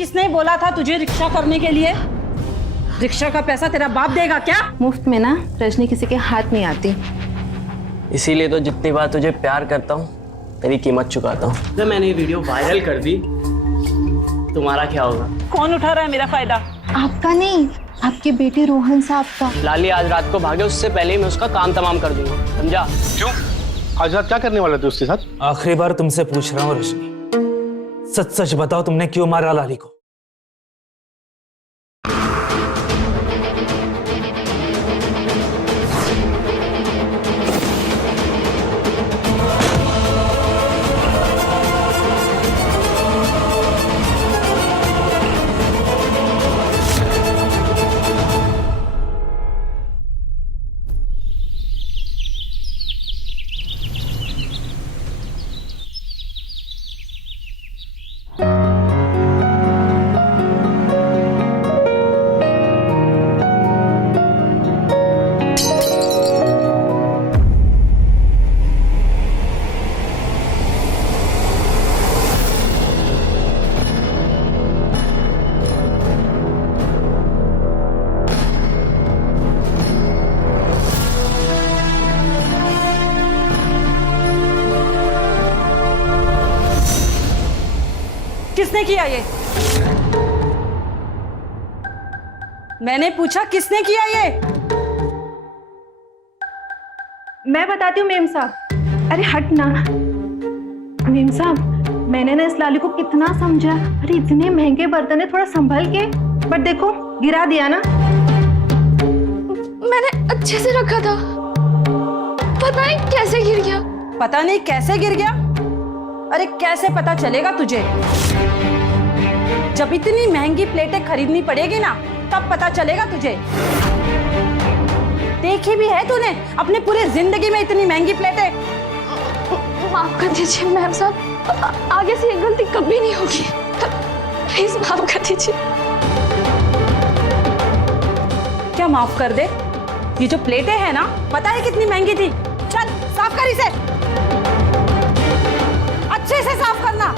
किसने बोला था तुझे रिक्शा करने के लिए? रिक्शा का पैसा तेरा बाप देगा क्या? मुफ्त में ना रजनी किसी के हाथ नहीं आती। इसीलिए तो जितनी बार तुझे प्यार करता हूँ तेरी कीमत चुकाता हूँ। जब मैंने ये वीडियो वायरल कर दी तुम्हारा क्या होगा? कौन उठा रहा है मेरा फायदा? आपका नहीं, आपके बेटे रोहन साहब का। लाली आज रात को भागे उससे पहले ही मैं उसका काम तमाम कर दूंगा, समझा? क्यों? आज रात क्या करने वाले थे उसके साथ? आखिरी बार तुमसे पूछ रहा हूँ रजनी, सच सच बताओ तुमने क्यों मारा लाली को? किसने किया ये? मैंने पूछा किसने किया ये? मैं बताती हूँ मेम साहब। अरे हट ना मेम साहब, मैंने ना इस लाली को कितना समझा। अरे इतने महंगे बर्तन है, थोड़ा संभल के। बट देखो गिरा दिया ना। मैंने अच्छे से रखा था, पता नहीं कैसे गिर गया। पता नहीं कैसे गिर गया? अरे कैसे पता चलेगा तुझे? जब इतनी महंगी प्लेटें खरीदनी पड़ेगी ना तब पता चलेगा तुझे। देखी भी है तूने अपने पूरे जिंदगी में इतनी महंगी प्लेटें? माफ कर दीजिए मैम साहब, आगे से ये गलती कभी नहीं होगी, प्लीज माफ कर दीजिए। क्या माफ कर दे? ये जो प्लेटें हैं ना, पता है कितनी महंगी थी? चल साफ कर इसे, अच्छे से साफ करना।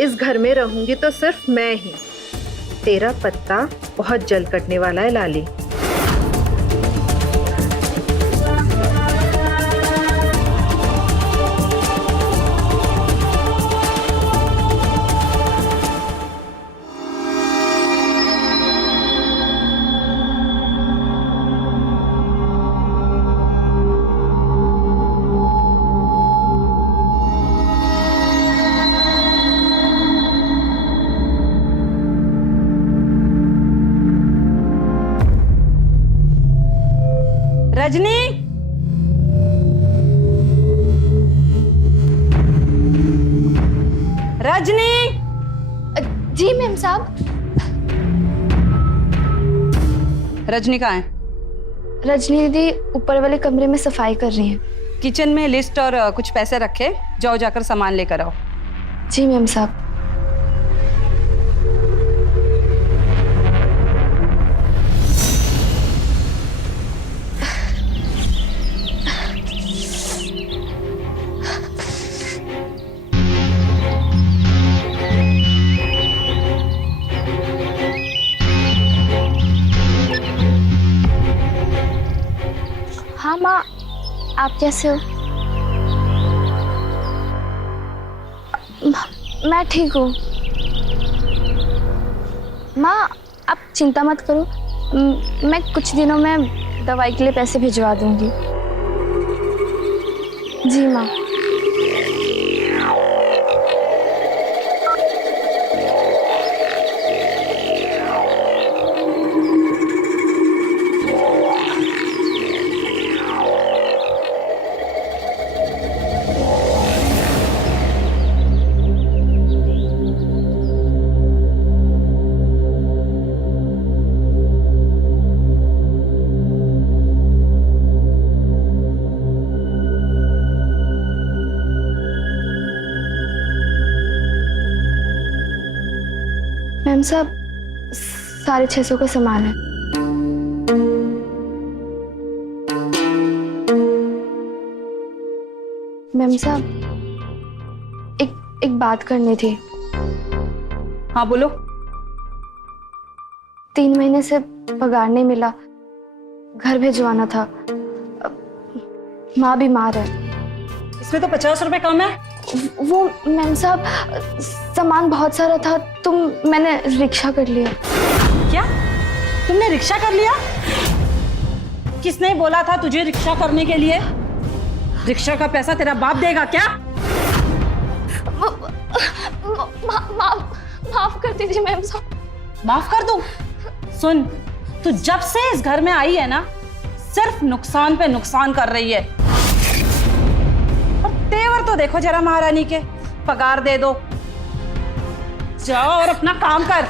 इस घर में रहूंगी तो सिर्फ मैं ही। तेरा पत्ता बहुत जल्द कटने वाला है लाली। रजनी, रजनी। जी मैम साहब। रजनी कहाँ है? रजनी दीदी ऊपर वाले कमरे में सफाई कर रही हैं। किचन में लिस्ट और कुछ पैसे रखे, जाओ जाकर सामान लेकर आओ। जी मैम साहब। हाँ माँ, आप कैसे हो? मैं ठीक हूँ माँ, आप चिंता मत करो। मैं कुछ दिनों में दवाई के लिए पैसे भिजवा दूंगी। जी माँ। मैम साहब 650 का सामान है। मैम साहब एक बात करनी थी। हाँ बोलो। 3 महीने से पगार नहीं मिला, घर भिजवाना था। माँ बीमार है। इसमें तो 50 रुपए कम है। वो मैम साहब सामान बहुत सारा था तो मैंने रिक्शा कर लिया। क्या तुमने रिक्शा कर लिया? किसने बोला था तुझे रिक्शा करने के लिए? रिक्शा का पैसा तेरा बाप देगा क्या? माफ कर दीजिए मैम साहब। माफ कर दूं? सुन, तू जब से इस घर में आई है ना, सिर्फ नुकसान पे नुकसान कर रही है। और तेवर तो देखो जरा महारानी के। पगार दे दो, जाओ और अपना काम कर।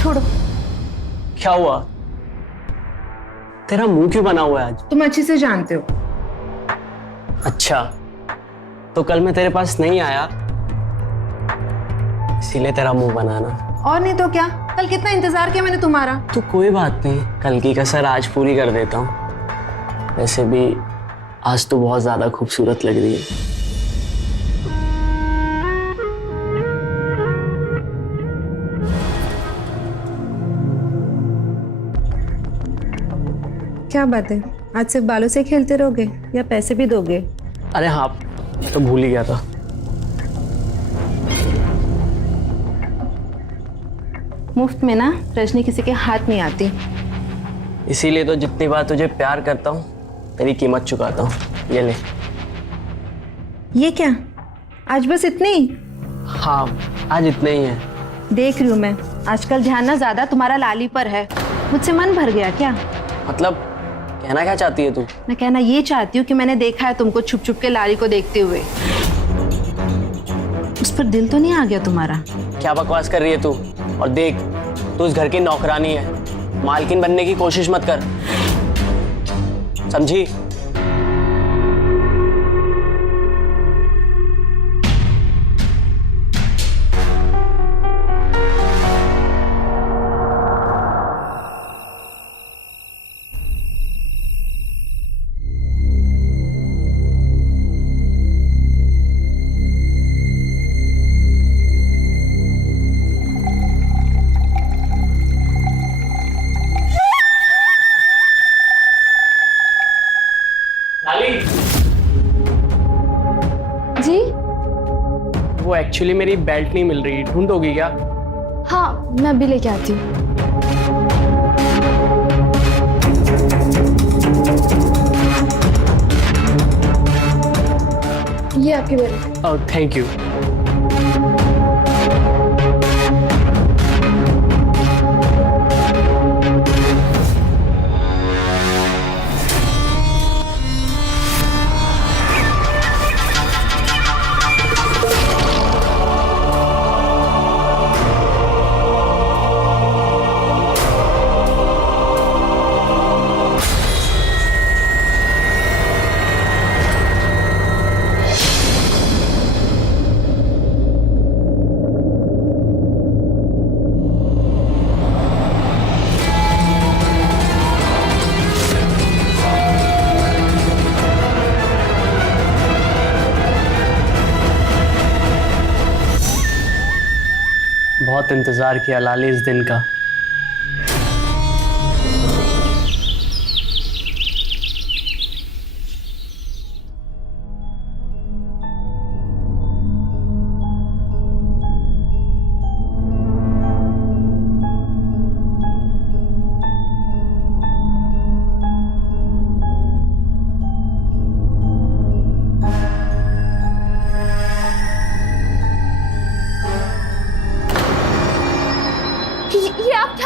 छोड़ो। क्या हुआ? तेरा मुंह क्यों बना हुआ है आज? तुम अच्छे से जानते हो। अच्छा, तो कल मैं तेरे पास नहीं आया इसीलिए तेरा मुंह बनाना। और नहीं तो क्या, कल कितना इंतजार किया मैंने तुम्हारा। तो कोई बात नहीं, कल की कसर आज पूरी कर देता हूँ। वैसे भी आज तो बहुत ज्यादा खूबसूरत लग रही है। क्या बात है, आज सिर्फ बालों से खेलते रहोगे या पैसे भी दोगे? अरे हाँ, मैं तो भूल ही गया था। मुफ्त में ना रजनी किसी के हाथ नहीं आती। इसीलिए तो जितनी बार तुझे प्यार करता हूँ तेरी कीमत चुकाता हूँ। ये ले। ये क्या, आज बस इतनी? हाँ, आज इतने ही है। देख रही हूँ मैं, आजकल ध्यान ना ज्यादा तुम्हारा लाली पर है। मुझसे मन भर गया क्या? मतलब कहना क्या चाहती है तू? मैं कहना ये चाहती हूँ कि मैंने देखा है तुमको छुप छुप के लाली को देखते हुए। उस पर दिल तो नहीं आ गया तुम्हारा? क्या बकवास कर रही है तू? और देख, तू इस घर की नौकरानी है, मालकिन बनने की कोशिश मत कर, समझी? जी वो एक्चुअली मेरी बेल्ट नहीं मिल रही, ढूंढोगी क्या? हाँ, मैं अभी लेके आती हूँ। ये आपकी बेल्ट। Oh thank you. बहुत इंतजार किया लाली इस दिन का।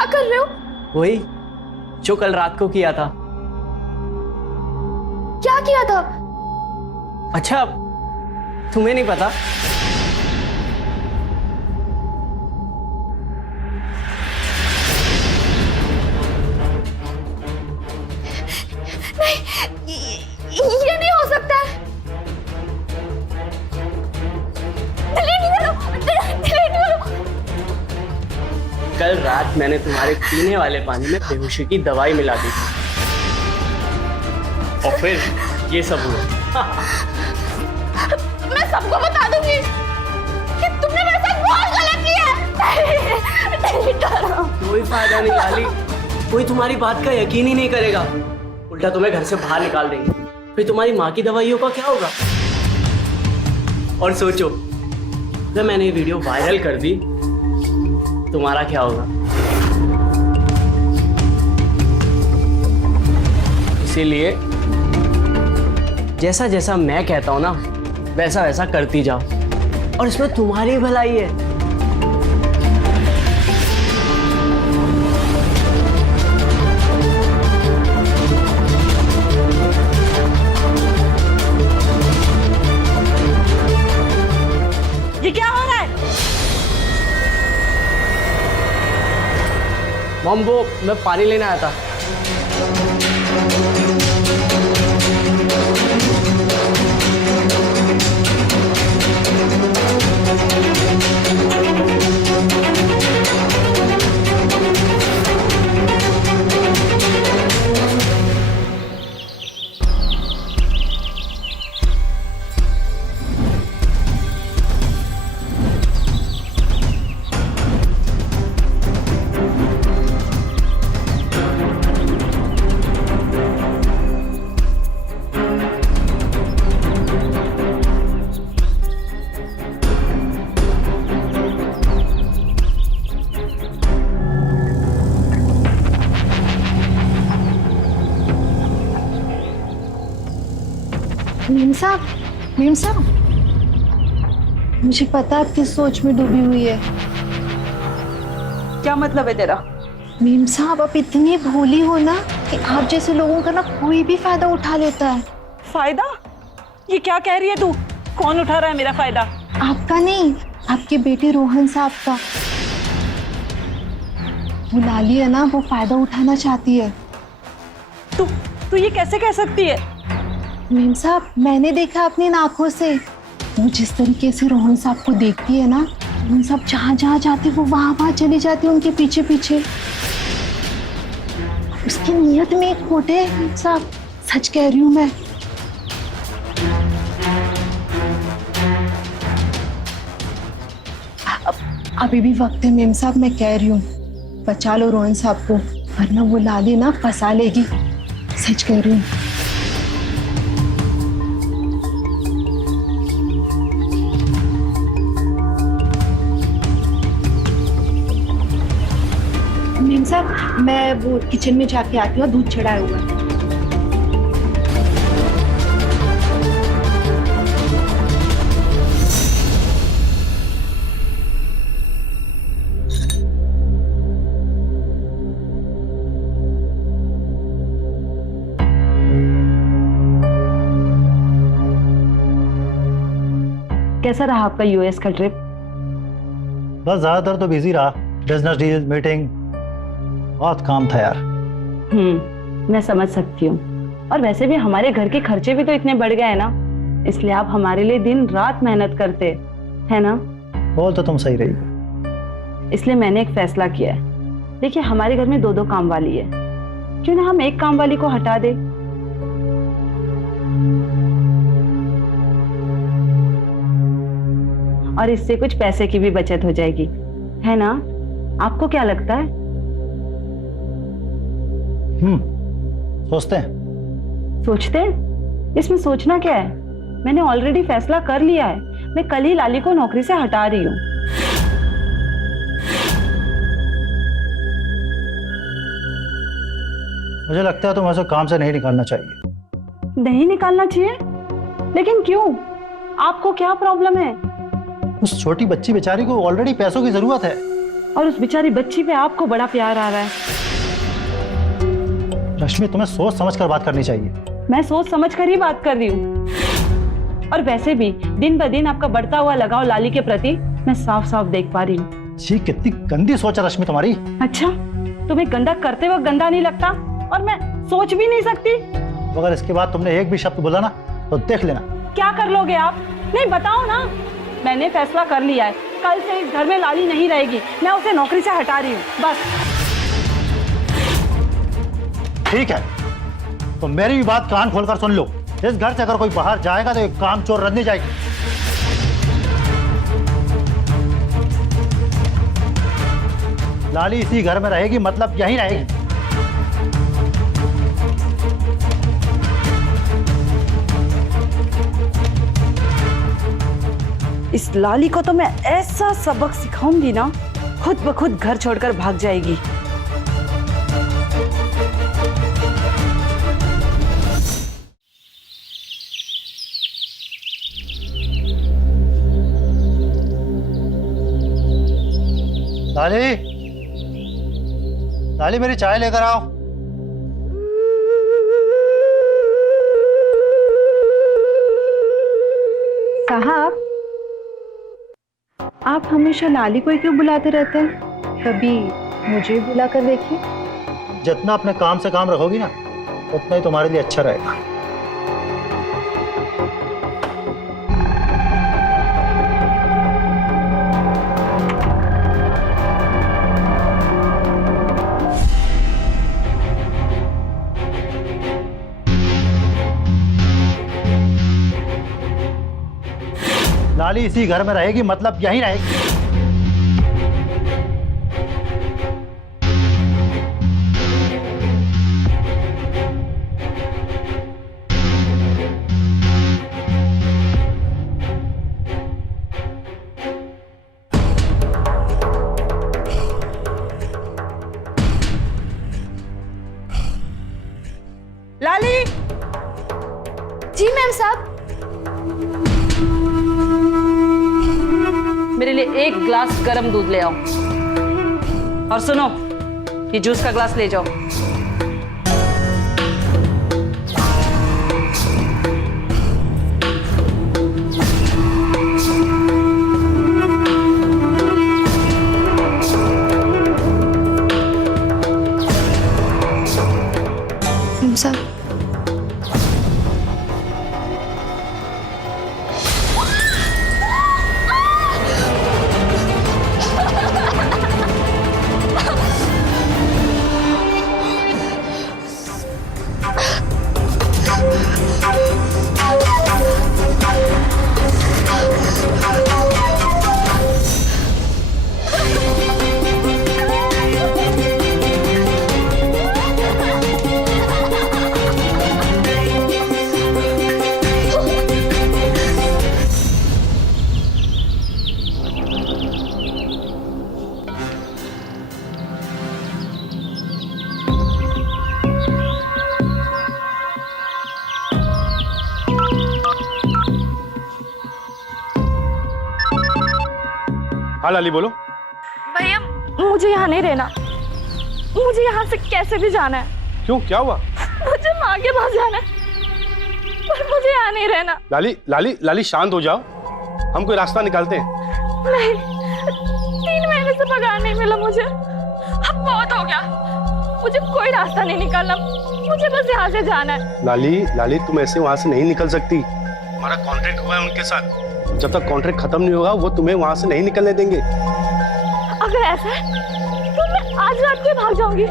क्या कर रहे हो? वही जो कल रात को किया था। क्या किया था? अच्छा, तुम्हें नहीं पता? ये नहीं हो सकता है। डिलीट करो, डिलीट करो। कल रात मैंने तुम्हारे पीने वाले पानी में बेहोशी की दवाई मिला दी थी और फिर ये सब हुआ। मैं सबको बता दूंगी कि तुमने मेरे साथ बहुत गलत किया है। डिलीट करो। कोई फायदा नहीं लाली, कोई तुम्हारी बात का यकीन ही नहीं करेगा, उल्टा तुम्हें घर से बाहर निकाल देंगे। फिर तुम्हारी माँ की दवाइयों का क्या होगा? और सोचो, अगर मैंने ये वीडियो वायरल कर दी, तुम्हारा क्या होगा? इसीलिए जैसा जैसा मैं कहता हूं ना, वैसा वैसा करती जाओ, और इसमें तुम्हारी भलाई है। ये क्या हो रहा है? मॉम, वो मैं पानी लेने आया था। मेम साहब, मुझे पता है आप किस सोच में डूबी हुई है। क्या मतलब है तेरा? मेम साहब, आप इतनी भोली हो ना कि आप जैसे लोगों का ना कोई भी फायदा उठा लेता है। फायदा? ये क्या कह रही है तू? कौन उठा रहा है मेरा फायदा? आपका नहीं, आपके बेटे रोहन साहब का। वो लाली है ना, वो फायदा उठाना चाहती है। तू ये कैसे कह सकती है? मेम साहब, मैंने देखा अपनी आंखों से। वो जिस तरीके से रोहन साहब को देखती है ना, रोहन साहब जहाँ जहाँ जाते वो वहाँ चली जाती है उनके पीछे पीछे। उसकी नीयत में एक खोट है मेम साहब, सच कह रही हूँ मैं। अभी भी वक्त है मेम साहब, मैं कह रही हूँ बचा लो रोहन साहब को, वरना वो लाली ना फंसा लेगी। सच कह रही हूँ। मेम साहब, मैं वो किचन में जाके आती हूँ, दूध चढ़ाया हुआ है। कैसा रहा आपका यूएस का ट्रिप? बस ज्यादातर तो बिजी रहा, बिजनेस डील, मीटिंग, बहुत काम था यार। मैं समझ सकती हूँ। और वैसे भी हमारे घर के खर्चे भी तो इतने बढ़ गए हैं ना, इसलिए आप हमारे लिए दिन रात मेहनत करते है ना? बोल तो तुम सही रही। इसलिए मैंने एक फैसला किया है। देखिए, हमारे घर में 2-2 काम वाली है, क्यों ना हम एक काम वाली को हटा दे। और इससे कुछ पैसे की भी बचत हो जाएगी, है ना? आपको क्या लगता है? सोचते हैं। सोचते हैं? इसमें सोचना क्या है? मैंने ऑलरेडी फैसला कर लिया है। मैं कल ही लाली को नौकरी से हटा रही हूँ। मुझे लगता है तुम्हें उसे काम से नहीं निकालना चाहिए। नहीं निकालना चाहिए? लेकिन क्यों? आपको क्या प्रॉब्लम है? उस छोटी बच्ची बेचारी को ऑलरेडी पैसों की जरूरत है। और उस बेचारी बच्ची पे आपको बड़ा प्यार आ रहा है। रश्मि, तुम्हें सोच समझ कर बात करनी चाहिए। मैं सोच समझ कर ही बात कर रही हूँ। और वैसे भी दिन ब दिन आपका बढ़ता हुआ लगाव लाली के प्रति मैं साफ साफ देख पा रही हूँ। जी, कितनी गंदी सोच है रश्मि तुम्हारी। अच्छा, तुम्हें गंदा करते वक्त गंदा नहीं लगता और मैं सोच भी नहीं सकती? अगर इसके बाद तुमने एक भी शब्द बोला ना तो देख लेना। क्या कर लोगे आप? नहीं बताओ ना। मैंने फैसला कर लिया है, कल से इस घर में लाली नहीं रहेगी। मैं उसे नौकरी से हटा रही हूँ, बस। ठीक है, तो मेरी भी बात कान खोलकर सुन लो। इस घर से अगर कोई बाहर जाएगा तो एक काम चोर रंधी जाएगी। लाली इसी घर में रहेगी, मतलब यहीं रहेगी। इस लाली को तो मैं ऐसा सबक सिखाऊंगी ना, खुद ब खुद घर छोड़कर भाग जाएगी। लाली, लाली मेरी चाय लेकर आओ। साहब, आप हमेशा लाली को ही क्यों बुलाते रहते हैं? कभी मुझे बुला कर देखिए। जितना अपने काम से काम रखोगी ना, उतना ही तुम्हारे लिए अच्छा रहेगा। लाली इसी घर में रहेगी, मतलब यहीं रहेगी। लाली, जी मैम साहब। मेरे लिए एक ग्लास गर्म दूध ले आओ। और सुनो, ये जूस का ग्लास ले जाओ। मैम साहब, हाँ लाली बोलो। भैया मुझे यहाँ नहीं रहना। मुझे यहाँ से कैसे भी जाना है। क्यों, क्या हुआ? मुझे माँ के पास जाना है, पर मुझे यहाँ नहीं रहना। लाली लाली लाली शांत हो जाओ, हम कोई रास्ता निकालते हैं। नहीं, 3 महीने से पगार नहीं मिला मुझे। अब बहुत हो गया, मुझे कोई रास्ता नहीं निकालना। मुझे बस यहाँ से जाना है। लाली लाली तुम ऐसे वहां से नहीं निकल सकती। हमारा कॉन्ट्रैक्ट हुआ है उनके साथ, जब तक कॉन्ट्रैक्ट खत्म नहीं होगा वो तुम्हें वहां से नहीं निकलने देंगे। अगर ऐसा है तो मैं आज रात को ही भाग जाऊंगी।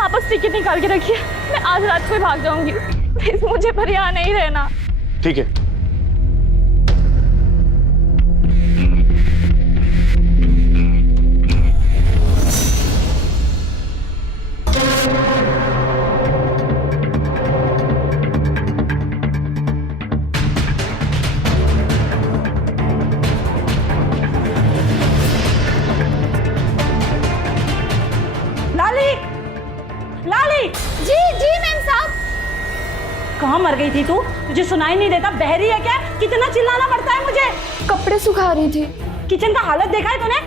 आप बस टिकट निकाल के रखिए, मैं आज रात को ही भाग जाऊंगी। प्लीज मुझे पर यहाँ नहीं रहना। ठीक है। कहाँ मर गई थी तू? तुझे सुनाई नहीं देता? बहरी है क्या? कितना चिल्लाना पड़ता है मुझे? कपड़े सुखा रही थी। किचन का हालत देखा है तूने?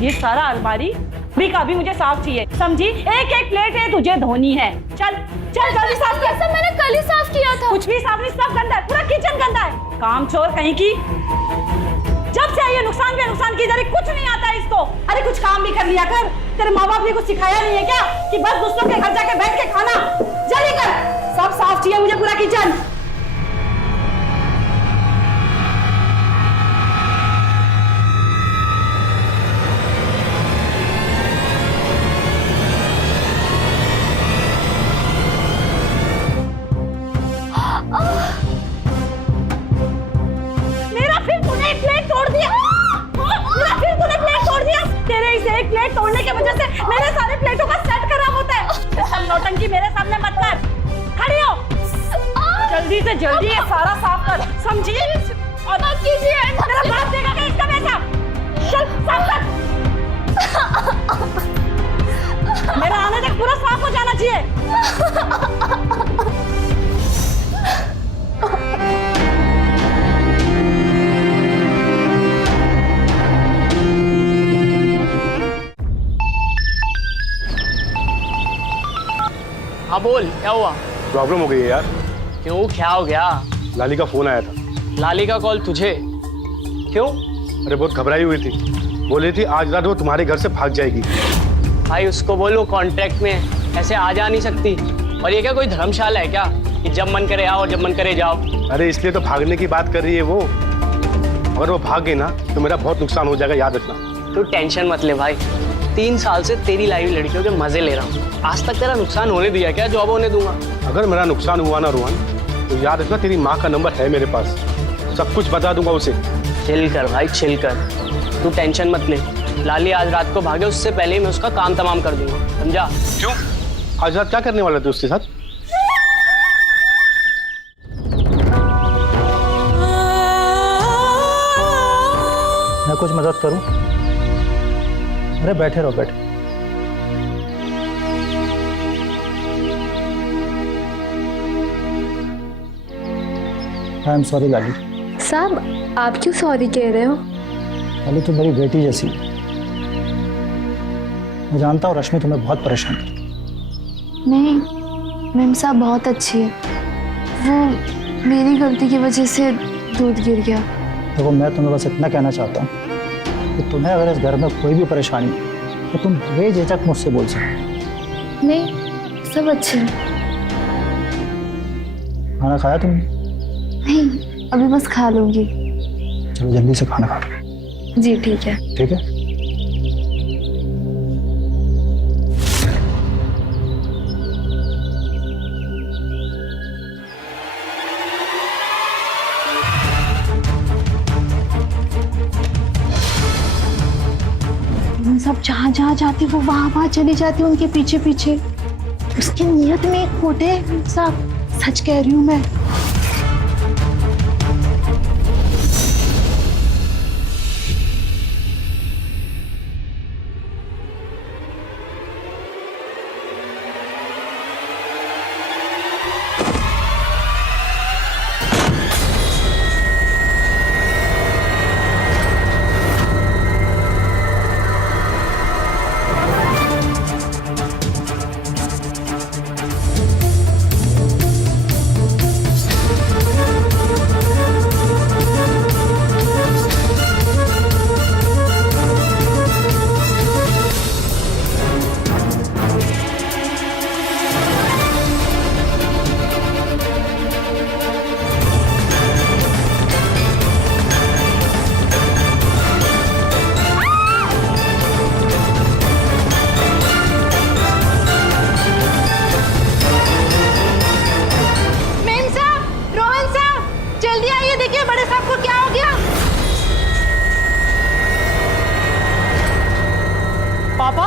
ये सारा अलमारी भी का भी मुझे साफ चाहिए, समझी? एक एक प्लेट है तुझे धोनी है। चल चल जल्दी साफ कर। सब मैंने कल ही साफ किया था। कुछ भी साफ नहीं, सब गंदा है, पूरा किचन गंदा है। काम चोर कहीं की। जब से आई है नुकसान पे नुकसान की जा रही, कुछ नहीं आता है इसको। अरे कुछ काम भी कर लिया कर। तेरे माँ बाप ने कुछ सिखाया नहीं है क्या कि बस दूसरों के घर जाके बैठ के खाना? जल्दी कर, सब साफ चाहिए मुझे पूरा किचन। मेरा फिर तूने एक प्लेट तोड़ दिया। मेरा फिर तूने प्लेट तोड़ दिया। तेरे इस एक प्लेट तोड़ने की वजह से मेरे सारे प्लेटों का सेट खराब होता है। सब नौटंकी मेरे सामने मत कर। खड़ी हो, जल्दी से जल्दी ये सारा साफ कर, समझी? और मत कीजिए, मेरा बाप देगा क्या इसका पैसा? चल साफ कर। मेरा आने तक पूरा साफ हो जाना चाहिए। हाँ बोल, क्या हुआ? प्रॉब्लम हो गई है यार। क्यों, क्या हो गया? लाली का फोन आया था। लाली का कॉल तुझे? क्यों? अरे बहुत घबराई हुई थी, बोल रही थी आज रात वो तुम्हारे घर से भाग जाएगी। भाई उसको बोलो कॉन्ट्रैक्ट में ऐसे आ जा नहीं सकती। और ये क्या कोई धर्मशाला है क्या कि जब मन करे आओ और जब मन करे जाओ? अरे इसलिए तो भागने की बात कर रही है वो। अगर वो भाग गई ना तो मेरा बहुत नुकसान हो जाएगा, याद रखना। तू टेंशन मत ले भाई, 3 साल से तेरी लाइव लड़कियों के मजे ले रहा हूँ। आज तक तेरा नुकसान होने दिया क्या? जॉब होने दूंगा। अगर मेरा नुकसान हुआ ना रोहन, तो याद रखना तेरी माँ का नंबर है मेरे पास, सब कुछ बता दूंगा उसे। चिल कर भाई, चिल कर, तू टेंशन मत ले। लाली आज रात को भागे उससे पहले ही मैं उसका काम तमाम कर दूंगा, समझा? क्यों? आज रात क्या करने वाले थे उसके साथ? मैं कुछ मदद करूं? अरे बैठे रहो, बैठे। आई एम सॉरी लाली। साहब आप क्यों सॉरी कह रहे हो? लाली तुम मेरी बेटी जैसी हो। मैं जानता हूँ रश्मि तुम्हें बहुत परेशान करती है। नहीं, मेम साहब बहुत अच्छी है। वो मेरी गलती की वजह से दूध गिर गया। देखो मैं तुम्हें बस इतना कहना चाहता हूँ कि तुम्हें अगर इस घर में कोई भी परेशानी है तो तुम बेझिझक मुझसे बोल सकते। नहीं, सब अच्छे हैं। खाना खाया तुमने? नहीं, अभी बस खा लूंगी। चलो जल्दी से खाना खा लो। जी ठीक है। ठीक है। सब जहाँ जहाँ जाती वो वहाँ चली जाती उनके पीछे पीछे। उसकी नीयत में एक खोट है साहब, सच कह रही हूँ मैं। पापा?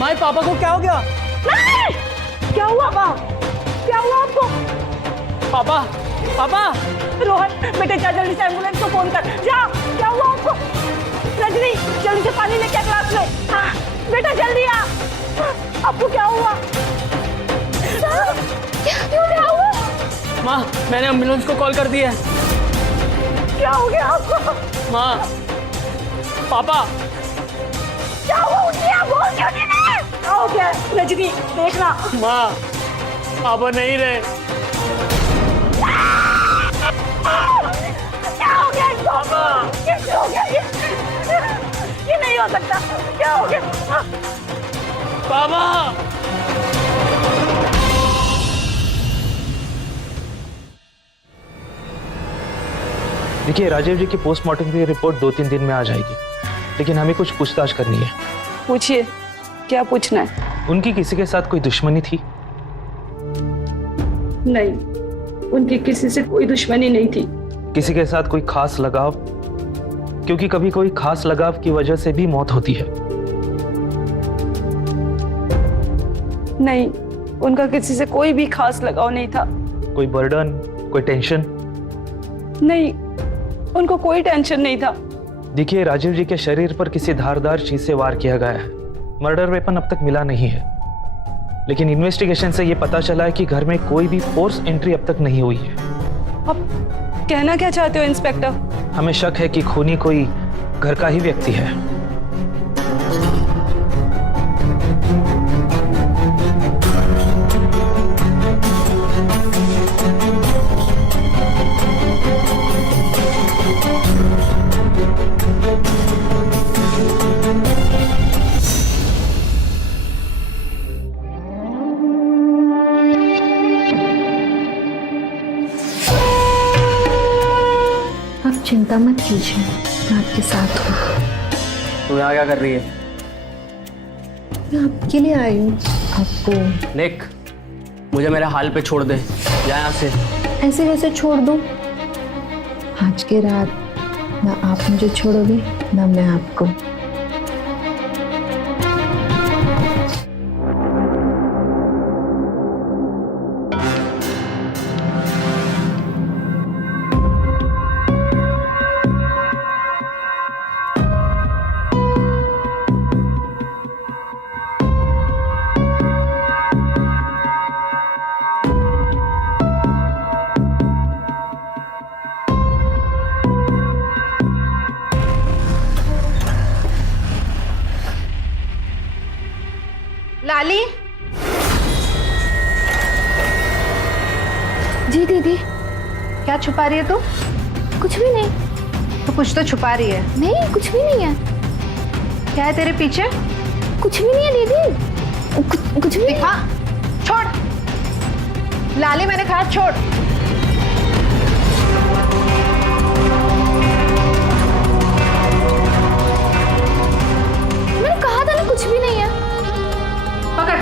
माय पापा को क्या हो गया? क्या हुआ बाप? क्या हुआ आपको? पापा, पापा! रोहन बेटे जा जल्दी से एम्बुलेंस को फोन कर। जा, क्या हुआ आपको? रजनी जल्दी से पानी लेके ग्लास में। हाँ, बेटा जल्दी आ। आपको क्या हुआ? क्या हुआ? माँ मैंने एम्बुलेंस को कॉल कर दिया है। क्या हो गया आपको? माँ, पापा, क्या हुआ? उठिए, आप बोल क्यों नहीं रहे? क्या हो गया? रजनी देखना। माँ, पापा नहीं रहे। क्या हो गया इनको? कैसे हो गया ये नहीं हो सकता। क्या हो गया? पापा, देखिए, राजीव जी की पोस्टमार्टम की रिपोर्ट 2-3 दिन में आ जाएगी, लेकिन हमें कुछ पूछताछ करनी है। पूछिए, क्या पूछना है? उनकी किसी के साथ कोई दुश्मनी थी? नहीं, उनकी किसी से कोई दुश्मनी नहीं थी। किसी के साथ कोई खास लगाव? क्योंकि कभी कोई खास लगाव की वजह से भी मौत होती है। नहीं, उनका किसी से कोई भी खास लगाव नहीं था। कोई बर्डन, कोई टेंशन? नहीं, उनको कोई टेंशन नहीं था। देखिए, राजीव जी के शरीर पर किसी धारदार चीज से वार किया गया है। मर्डर वेपन अब तक मिला नहीं है, लेकिन इन्वेस्टिगेशन से यह पता चला है कि घर में कोई भी फोर्स एंट्री अब तक नहीं हुई है। अब कहना क्या चाहते हो इंस्पेक्टर? हमें शक है कि खूनी कोई घर का ही व्यक्ति है। आप चिंता मत कीजिए, मैं आपके साथ हूँ। तू यहाँ क्या कर रही है? मैं आपके लिए आई हूँ। आपको निक, मुझे मेरे हाल पे छोड़ दे, जा यहाँ से। ऐसे वैसे छोड़ दूँ? आज की रात ना आप मुझे छोड़ोगे ना मैं आपको। लाली, जी दीदी। क्या छुपा रही है तू? कुछ भी नहीं। तो कुछ तो छुपा रही है। नहीं, कुछ भी नहीं है। क्या है तेरे पीछे? कुछ भी नहीं है दीदी। कुछ भी नहीं। दिखा, छोड़। लाली, मैंने कहा छोड़। मैंने कहा था ना कुछ भी नहीं है। पकड़।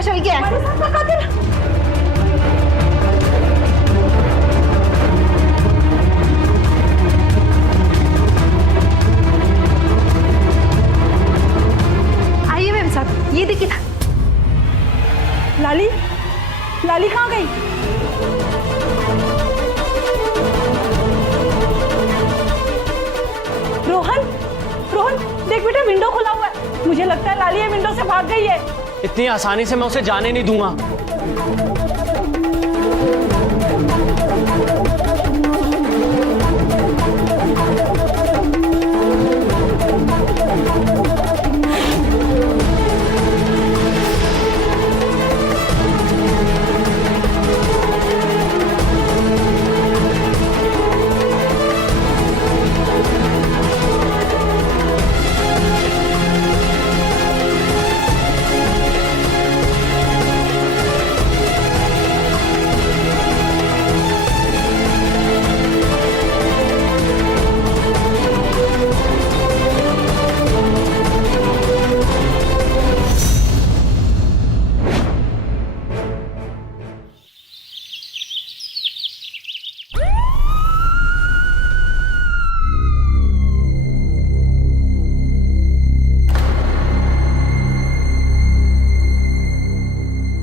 चल गया है। आइए रोहन, रोहन देख बेटा, विंडो खुला हुआ है। मुझे लगता है लाली ये विंडो से भाग गई है। इतनी आसानी से मैं उसे जाने नहीं दूंगा।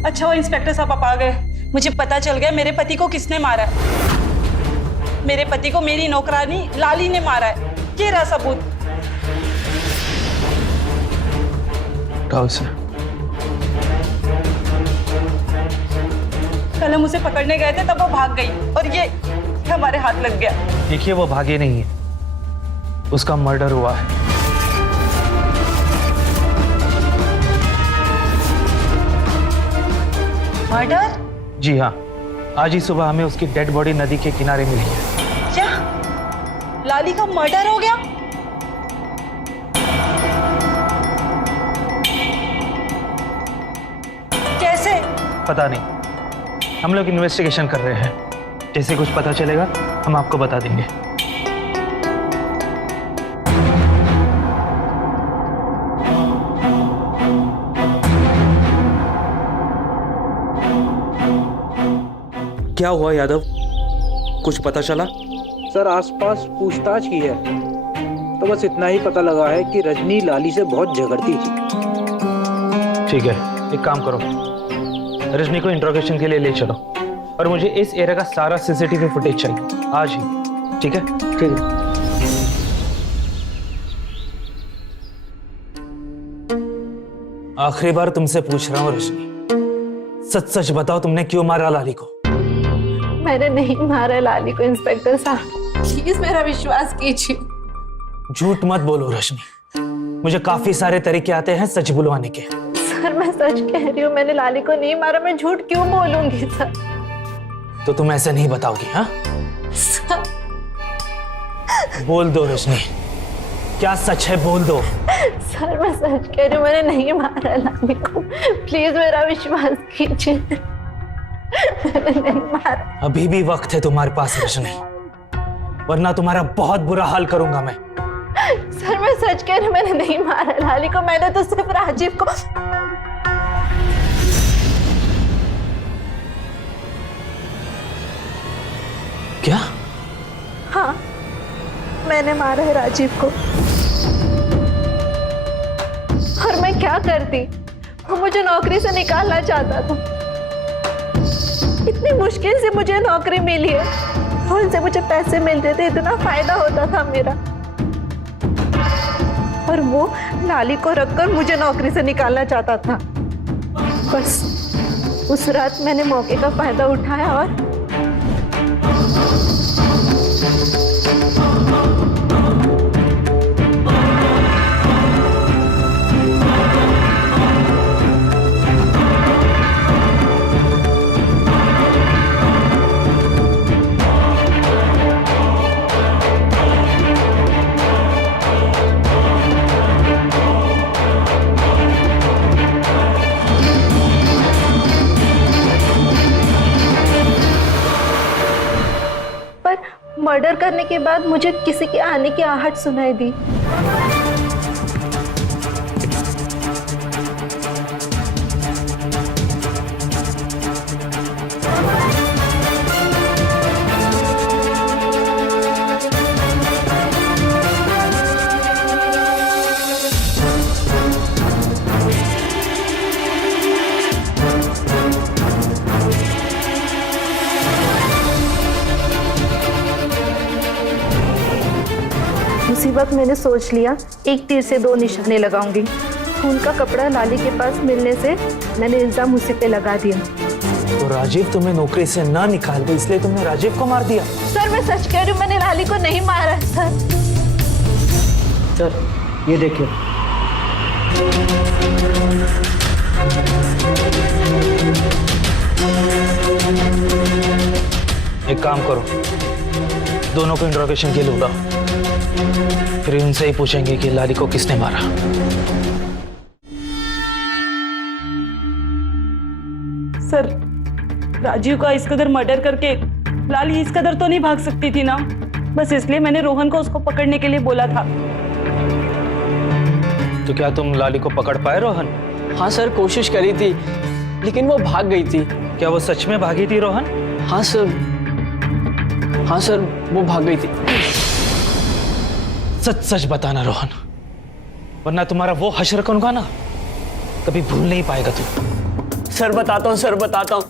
अच्छा वो इंस्पेक्टर साहब आप आ गए। मुझे पता चल गया मेरे पति को किसने मारा है। मेरे पति को मेरी नौकरानी लाली ने मारा है। ये रहा सबूत। उठाओ इसे। कल हम उसे पकड़ने गए थे तब वो भाग गई और ये हमारे हाथ लग गया। देखिए वो भागे नहीं है, उसका मर्डर हुआ है। मर्डर? जी हाँ, आज ही सुबह हमें उसकी डेड बॉडी नदी के किनारे मिली है। क्या लाली का मर्डर हो गया? कैसे? पता नहीं, हम लोग इन्वेस्टिगेशन कर रहे हैं। जैसे कुछ पता चलेगा हम आपको बता देंगे। क्या हुआ यादव, कुछ पता चला? सर आसपास पूछताछ की है तो बस इतना ही पता लगा है कि रजनी लाली से बहुत झगड़ती थी। ठीक है, एक काम करो, रजनी को इंट्रोगेशन के लिए ले चलो और मुझे इस एरिया का सारा सीसीटीवी फुटेज चाहिए आज ही। ठीक है? ठीक है। आखिरी बार तुमसे पूछ रहा हूँ रजनी, सच सच बताओ तुमने क्यों मारा लाली को? मैंने नहीं मारा लाली को इंस्पेक्टर साहब, प्लीज मेरा विश्वास कीजिए। झूठ मत बोलो रजनी, मुझे काफी सारे तरीके आते हैं सच बुलवाने के। सर मैं सच कह रही हूँ, मैंने लाली को नहीं मारा। मैं झूठ क्यों बोलूंगी सर? तो तुम ऐसे नहीं बताओगी? हाँ सर, बोल दो रजनी, क्या सच है? बोल दो। सर मैं सच कह रही हूँ, मैंने नहीं मारा लाली को, प्लीज मेरा विश्वास कीजिए। मैंने नहीं मारा। अभी भी वक्त है तुम्हारे पास रजनी, वरना तुम्हारा बहुत बुरा हाल करूंगा मैं। सर मैं सच कह रही हूँ, मैंने नहीं मारा लाली को। मैंने तो सिर्फ राजीव को। क्या? हाँ मैंने मारा है राजीव को। और मैं क्या करती, वो मुझे नौकरी से निकालना चाहता था। इतनी मुश्किल से मुझे नौकरी मिली है, उनसे मुझे पैसे मिलते थे, इतना फायदा होता था मेरा, और वो लाली को रखकर मुझे नौकरी से निकालना चाहता था। बस उस रात मैंने मौके का फायदा उठाया और मर्डर करने के बाद मुझे किसी के आने की आहट सुनाई दी। उसी वक्त मैंने सोच लिया, एक तीर से दो निशाने लगाऊंगी। खून का कपड़ा लाली के पास मिलने से मैंने इल्जाम उसी पे लगा दिया। तो राजीव तुम्हें नौकरी से ना निकाल दे इसलिए तुमने राजीव को मार दिया? सर मैं सच कह रही हूँ, मैंने लाली को नहीं मारा है सर। सर ये देखिए, एक काम करो, दोनों को इंट्रोगेशन के लिए बुलाओ, फिर उनसे ही पूछेंगे कि लाली को किसने मारा। सर, राजीव का इस कदर मर्डर करके लाली इस कदर तो नहीं भाग सकती थी ना। बस इसलिए मैंने रोहन को उसको पकड़ने के लिए बोला था। तो क्या तुम लाली को पकड़ पाए रोहन? हाँ सर, कोशिश करी थी लेकिन वो भाग गई थी। क्या वो सच में भागी थी रोहन? हाँ सर, हाँ सर, वो भाग गई थी। सच सच बताना रोहन, वरना तुम्हारा वो हश्र होगा ना, कभी भूल नहीं पाएगा तू। सर बताता हूँ, सर बताता हूँ।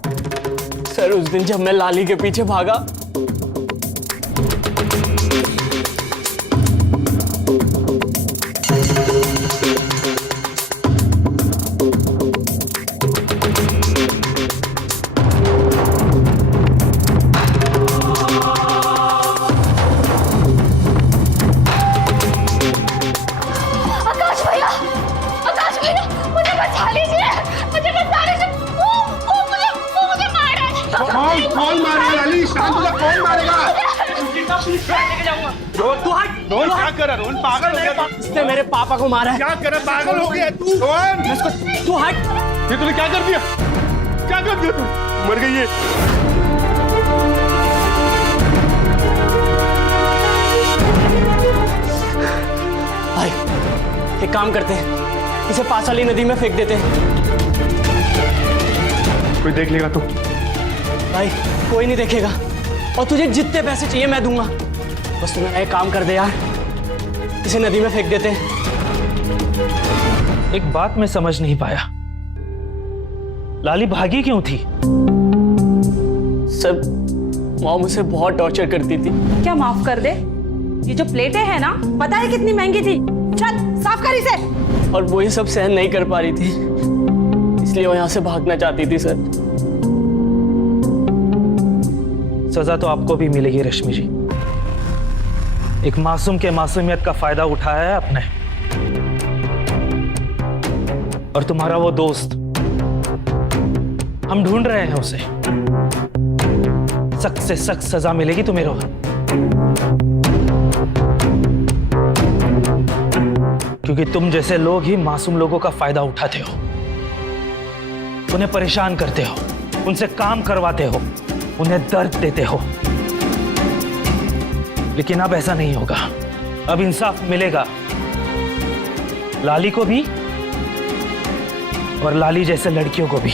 सर उस दिन जब मैं लाली के पीछे भागा, आकाश भैया, मुझे बचा लीजिए, मुझे बचा लीजिए। वो मुझे मार रहा है। कौन मारेगा लाली? शांत हो जा, कौन मारेगा? रोहन क्या कर रहा है? रोहन पागल हो गया? इसने मेरे पापा को मारा है। क्या कर रहा है? पागल हो गया तू? रोहन तू हट। ये तूने क्या कर दिया? क्या कर दिया तू? मर गई है। भाई एक काम करते हैं, इसे पास वाली नदी में फेंक देते हैं। कोई देख लेगा तो? भाई कोई नहीं देखेगा, और तुझे जितने पैसे चाहिए मैं दूंगा। बस तू मेरा एक काम कर दे यार, इसे नदी में फेंक देते हैं। एक बात मैं समझ नहीं पाया, लाली भागी क्यों थी? सर मॉम उसे बहुत टॉर्चर करती थी। क्या माफ कर दे? ये जो प्लेटें हैं ना, पता है कितनी महंगी थी? चल साफ कर इसे। और वो ये सब सहन नहीं कर पा रही थी, इसलिए वो यहाँ से भागना चाहती थी। सर सजा तो आपको भी मिलेगी रश्मि जी। एक मासूम के मासूमियत का फायदा उठाया है आपने, और तुम्हारा वो दोस्त, हम ढूंढ रहे हैं उसे। सख्त से सख्त सजा मिलेगी तुम्हें रोहन, क्योंकि तुम जैसे लोग ही मासूम लोगों का फायदा उठाते हो, उन्हें परेशान करते हो, उनसे काम करवाते हो, उन्हें दर्द देते हो। लेकिन अब ऐसा नहीं होगा, अब इंसाफ मिलेगा लाली को भी और लाली जैसे लड़कियों को भी।